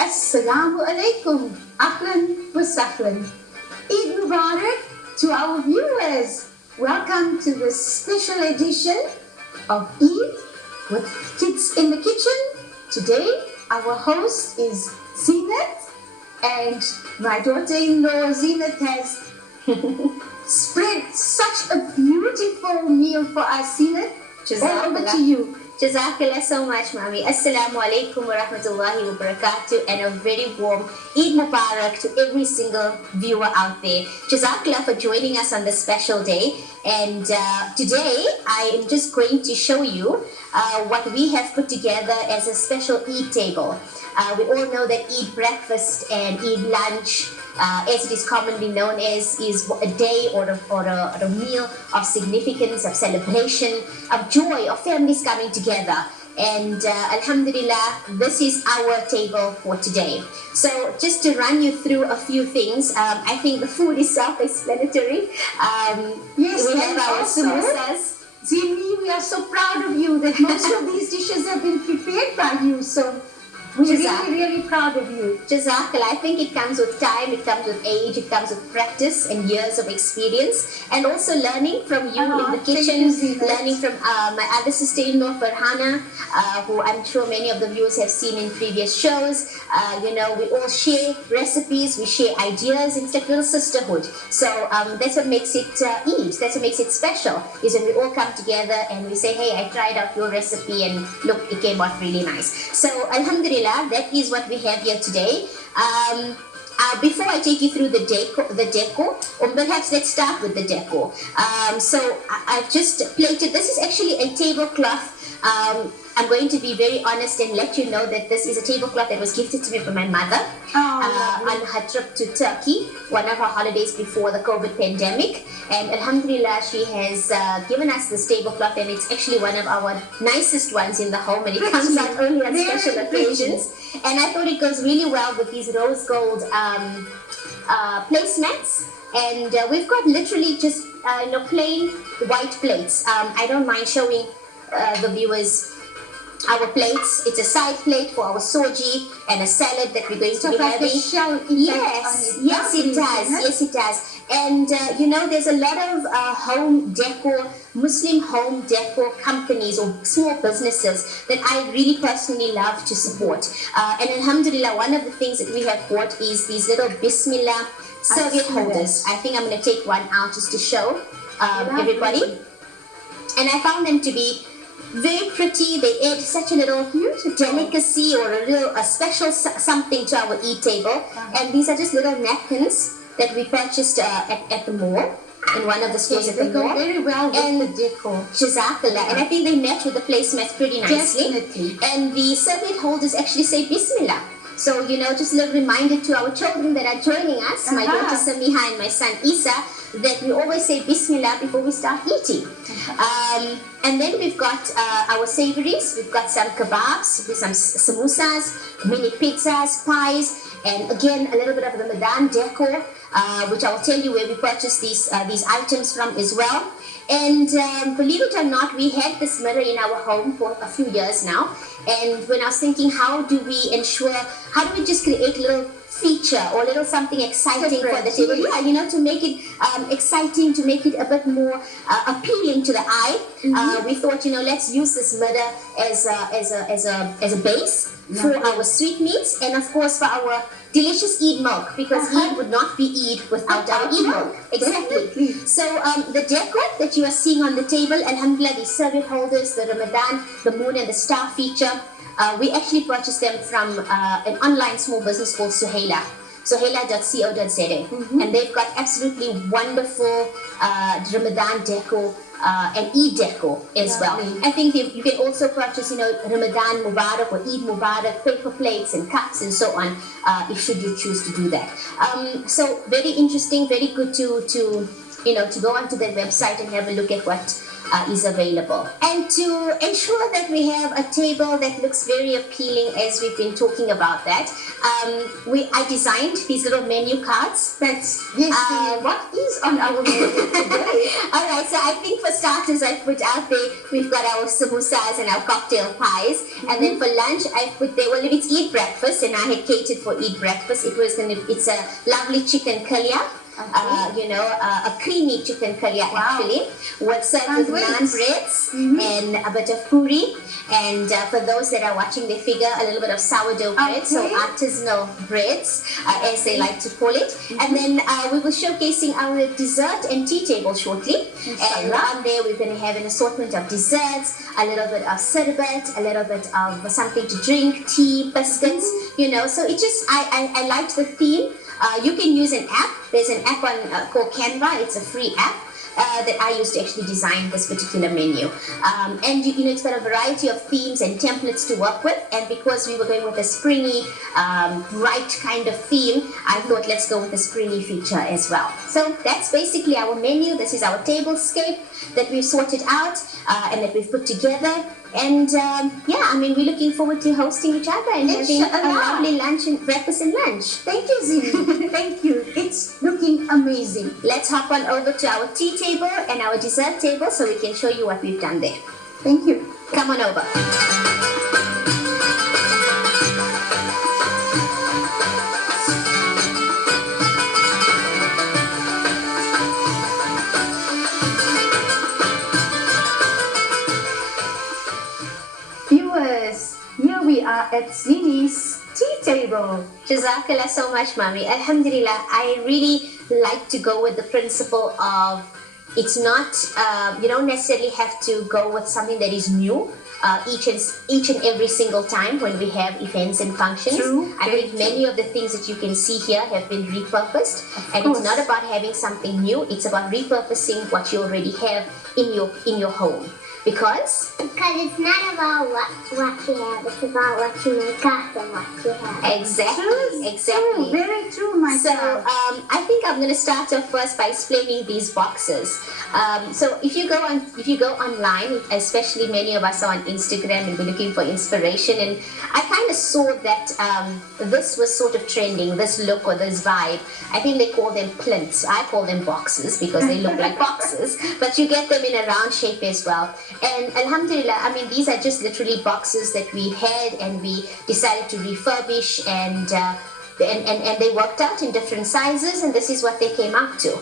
Assalamu alaikum, ahlan wa sahlan. Eid Mubarak to our viewers. Welcome to this special edition of Eid with Kids in the Kitchen. Today, our host is Zinat, and my daughter-in-law Zinat has spread such a beautiful meal for us. Zinat, all over to you. Jazakallah so much, Mami. Assalamu alaikum wa rahmatullahi wa barakatuh, and a very warm Eid Mubarak to every single viewer out there. Jazakallah for joining us on this special day. And today I am just going to show you what we have put together as a special Eid table. We all know that Eid breakfast and Eid lunch, as it is commonly known as, is a day or a meal of significance, of celebration, of joy, of families coming together. And Alhamdulillah, this is our table for today. So just to run you through a few things, I think the food is self-explanatory. Yes, we have our samosas. Zimi, we are so proud of you that most of these dishes have been prepared by you. So we're really proud of you. Jazakallah. I think it comes with time, it comes with age, it comes with practice and years of experience, and also learning from you in the kitchen, learning from my other sister-in-law, Farhana, who I'm sure many of the viewers have seen in previous shows. We all share recipes, we share ideas. It's like a little sisterhood. So that's what makes it Eid. That's what makes it special, is when we all come together and we say, hey, I tried out your recipe and look, it came out really nice. So Alhamdulillah, that is what we have here today. Before I take you through the decor, or perhaps let's start with the decor. So I've just plated, this is actually a tablecloth. I'm going to be very honest and let you know that this is a tablecloth that was gifted to me from my mother on her trip to Turkey, one of her holidays before the COVID pandemic. And Alhamdulillah, she has given us this tablecloth, and it's actually one of our nicest ones in the home, and it comes out only on special occasions. And I thought it goes really well with these rose gold placemats. And we've got literally just plain white plates. I don't mind showing the viewers our plates. It's a side plate for our soji and a salad that we're going to be having. Yes, it does. Yes, it does. And there's a lot of home decor, Muslim home decor companies or small businesses that I really personally love to support. And Alhamdulillah, one of the things that we have bought is these little Bismillah serviette holders. I think I'm going to take one out just to show everybody. And I found them to be very pretty. They add such a little delicacy or a special something to our Eid table. And these are just little napkins that we purchased at the mall, in one of the stores at the mall. They go very well with the decor. Jazakallah. And I think they match with the placemats pretty nicely. Definitely. And the serviette holders actually say Bismillah. So, just a little reminder to our children that are joining us, my daughter Samiha and my son Isa, that we always say Bismillah before we start eating. And then we've got our savories. We've got some kebabs, with some samosas, mini pizzas, pies, and again a little bit of Ramadan decor, which I will tell you where we purchased these items from as well. And believe it or not, we had this mirror in our home for a few years now. And when I was thinking, how do we just create a little feature or a little something exciting for the table? Yeah, to make it exciting, to make it a bit more appealing to the eye. We thought, let's use this mirror as a base for our sweetmeats, and of course for our delicious Eid milk, because Eid would not be Eid without our Eid milk. Exactly. So the decor that you are seeing on the table, Alhamdulillah, the serviette holders, the Ramadan, the moon and the star feature, we actually purchased them from an online small business called Suhaila. Suhaila.co.za. And they've got absolutely wonderful Ramadan decor and Eid decor as well. I think you can also purchase, Ramadan Mubarak or Eid Mubarak paper plates and cups and so on, if should you choose to do that. So very interesting, very good to go onto their website and have a look at what is available. And to ensure that we have a table that looks very appealing, as we've been talking about that, I designed these little menu cards. What is on our menu today? All right. Right, so I think for starters, I put out there, we've got our samosas and our cocktail pies. And then for lunch, I put there, well, if it's Eid breakfast, and I had catered for Eid breakfast, it's a lovely chicken kalia. A creamy chicken kalia actually. What's served with naan breads and a bit of puri. And for those that are watching, they figure a little bit of sourdough bread, so artisanal breads, as they like to call it. And then we will showcasing our dessert and tea table shortly. And on there, we're going to have an assortment of desserts, a little bit of sherbet, a little bit of something to drink, tea, biscuits, So it just, I liked the theme. You can use an app. There's an app called Canva. It's a free app that I used to actually design this particular menu. And it's got a variety of themes and templates to work with. And because we were going with a springy, bright kind of theme, I thought let's go with a springy feature as well. So that's basically our menu. This is our tablescape that we've sorted out and that we've put together. And we're looking forward to hosting each other and having a lovely lunch and breakfast and lunch. Thank you, Zini. Thank you. It's looking amazing. Let's hop on over to our tea table and our dessert table so we can show you what we've done there. Thank you. Come on over. Viewers, here we are at Zini's tea table. Jazakallah so much, Mami. Alhamdulillah, I really like to go with the principle of it's not, you don't necessarily have to go with something that is new each and every single time when we have events and functions. True. I think many of the things that you can see here have been repurposed. And it's not about having something new, it's about repurposing what you already have in your home. Because it's not about what you have, it's about what you make up and what you have. Exactly. True, very true, my So child. I think I'm going to start off first by explaining these boxes. So if you go online, especially many of us are on Instagram and we're looking for inspiration, and I kind of saw that this was sort of trending, this look or this vibe. I think they call them plinths. I call them boxes because they look like boxes, but you get them in a round shape as well. And alhamdulillah, I mean, these are just literally boxes that we had and we decided to refurbish and they worked out in different sizes, and this is what they came up to.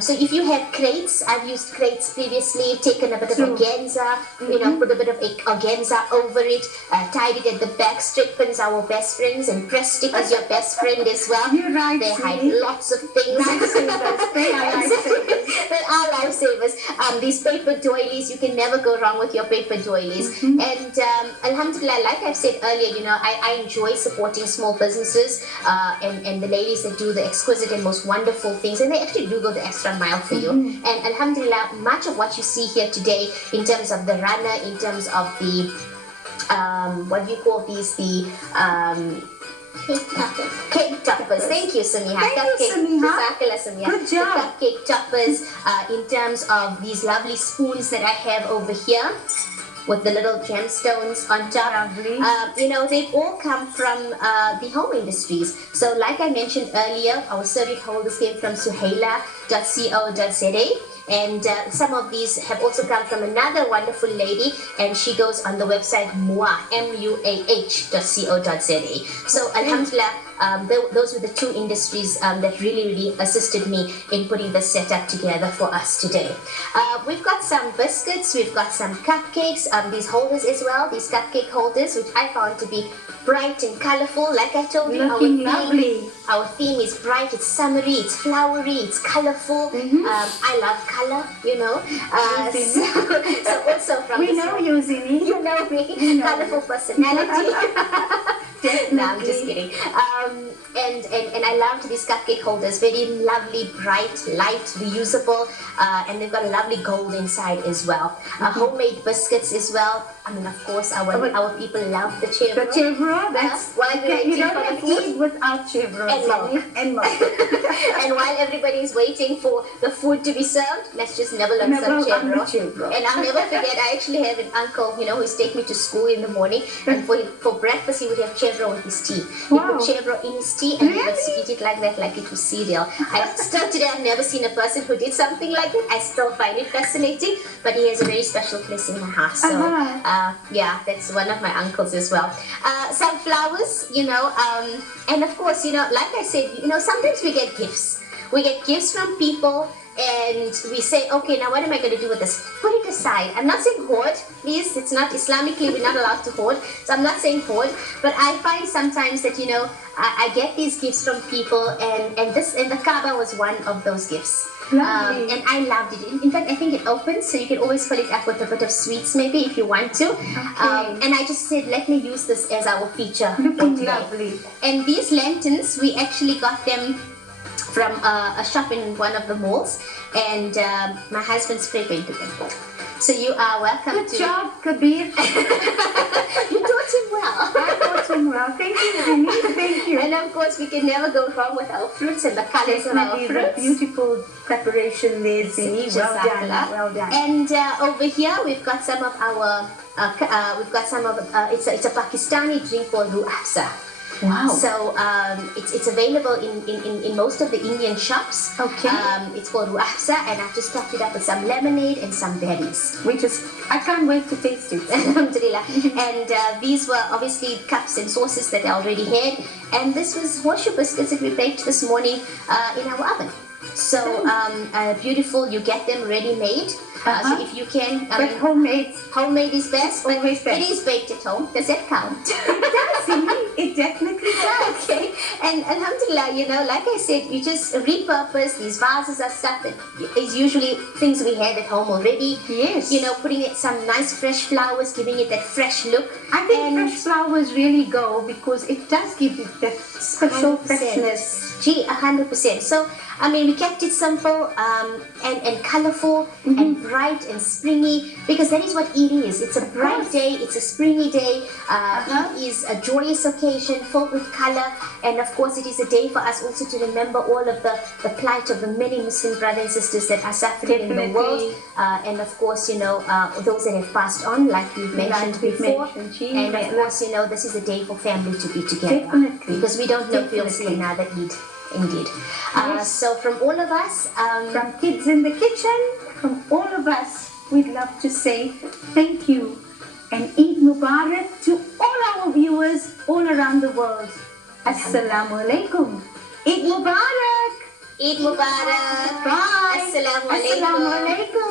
So if you have crates, I've used crates previously, taken a bit of organza, put a bit of organza over it, tied it at the back. Strip pins are our best friends, and press stick is your best friend as well. You're right, They hide lots of things. Lifesavers. They are lifesavers. They are lifesavers. These paper doilies, you can never go wrong with your paper doilies. And alhamdulillah, like I've said earlier, I enjoy supporting small businesses and the ladies that do the exquisite and most wonderful things, and they actually do go the extra mile for you. And alhamdulillah, much of what you see here today in terms of the runner, in terms of the what do you call these, the cake toppers. Thank you, Samiha. Thank you, Samiha. Jazakallah, Samiha. Good job. The cupcake toppers, in terms of these lovely spoons that I have over here with the little gemstones on top. Lovely. They've all come from the home industries. So like I mentioned earlier, our serviette holders came from suhaila.co.za. And some of these have also come from another wonderful lady, and she goes on the website muah.co.za. So alhamdulillah, those were the two industries that really assisted me in putting this setup together for us today. We've got some biscuits, we've got some cupcakes, these holders as well, these cupcake holders, which I found to be bright and colorful. Like I told you, our theme is bright, it's summery, it's flowery, it's colorful. I love color, so also from We know you, Zini. you know me, colorful personality. No, I'm just kidding. And I loved these cupcake holders. Very lovely, bright, light, reusable, and they've got a lovely gold inside as well. Homemade biscuits as well. I mean, of course, our people love the chevro. The chevro, that's while we're you waiting don't for the have food. eat without chevro. And milk. And milk. And while everybody is waiting for the food to be served, let's just nibble on some chevro. And I'll never forget, I actually have an uncle, who's take me to school in the morning, and for breakfast he would have chevro chevro with his tea. Wow. He put chevro in his tea and he would Really? eat it like that, like it was cereal. Still today, I've never seen a person who did something like that. I still find it fascinating, but he has a very special place in my heart. So, yeah, that's one of my uncles as well. Some flowers, you know, and of course, you know, like I said, you know, sometimes we get gifts. We get gifts from people and we say, okay, now what am I going to do with this? Put it aside. I'm not saying hoard, please. It's not Islamically, we're not allowed to hoard. So I'm not saying hoard, but I find sometimes that, you know, I get these gifts from people and the Kaaba was one of those gifts. Lovely. And I loved it. In fact, I think it opens, so you can always fill it up with a bit of sweets maybe if you want to. Okay. And I just said, let me use this as our feature for Looking today. lovely. And these lanterns, we actually got them from a shop in one of the malls, and my husband spray painted them. So you are welcome. Good job, Kabir. You taught him well. I taught him well. Thank you, Zini. Thank you. And of course, we can never go wrong with our fruits and the colors of our Definitely, the fruits. beautiful preparation there, Zini. Well done. Jazakallah. Well done. And over here, we've got some of our. It's a Pakistani drink called Ruh Afza. Wow. So it's available in most of the Indian shops. Okay. It's called Ruh Afza, and I've just topped it up with some lemonade and some berries. I can't wait to taste it. Alhamdulillah. And these were obviously cups and sauces that I already had. And this was horseshoe biscuits that we baked this morning in our oven. So beautiful, you get them ready-made. So if you can, But homemade is best, but Always best. it is baked at home. Does that count? it does, Zini. It definitely does. Okay, and alhamdulillah, you know, like I said, you just repurpose. These vases are stuff that is usually things we had at home already. Yes. You know, putting it some nice fresh flowers, giving it that fresh look. I think fresh flowers really go because it does give it that special 100%. freshness. Gee, 100%. So, I mean, we kept it simple and colorful and bright and springy because that is what Eid is. It's a bright day. It's a springy day. Eid is a joyous occasion filled with color. And of course, it is a day for us also to remember all of the plight of the many Muslim brothers and sisters that are suffering in the world. And of course, you know, those that have passed on, like we've mentioned before. And of course, you know, this is a day for family to be together. Definitely. Because we don't know if we'll see another Eid. Indeed. So from all of us, From kids in the kitchen, from all of us, we'd love to say thank you and Eid Mubarak to all our viewers all around the world. Assalamu alaikum. Eid Mubarak. Eid Mubarak. Bye. Assalamu alaikum. Assalamu alaikum.